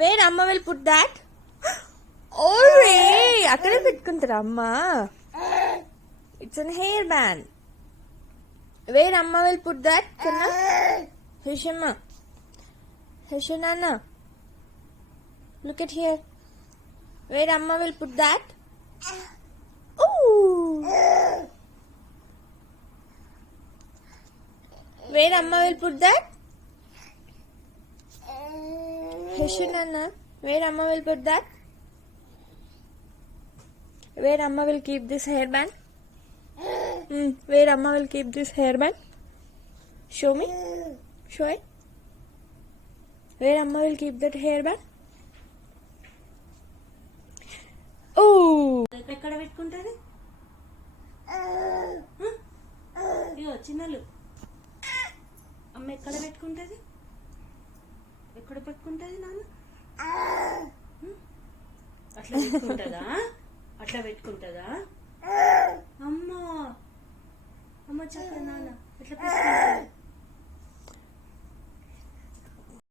వేర్ అమ్మ will put that? ఓరే అక్కడే పెట్టుకుంటారా అమ్మ? It's an hair band. Where అమ్మ విల్ పుట్ దాట్? కన్నా హిషమ్మ, Hishanana, look at here. Where Amma will put that? Ooh. Where Amma will put that? Hishanana, where Amma will put that? Where Amma will keep this hairband? Where Amma will keep this hairband? Show me. Show it. Where Amma will keep that hairband? Oh! ఎక్కడ పెట్టుకుంటది? ఇగో చిన్నలు అమ్మ ఎక్కడ పెట్టుకుంటది? ఎక్కడ పెట్టుకుంటది నాన్న? అట్లా పెట్టుకుంటదా? అట్లా పెట్టుకుంటదా? అమ్మ అమ్మ చెప్ప నాన్న ఎట్లా పెట్టుకుంటది?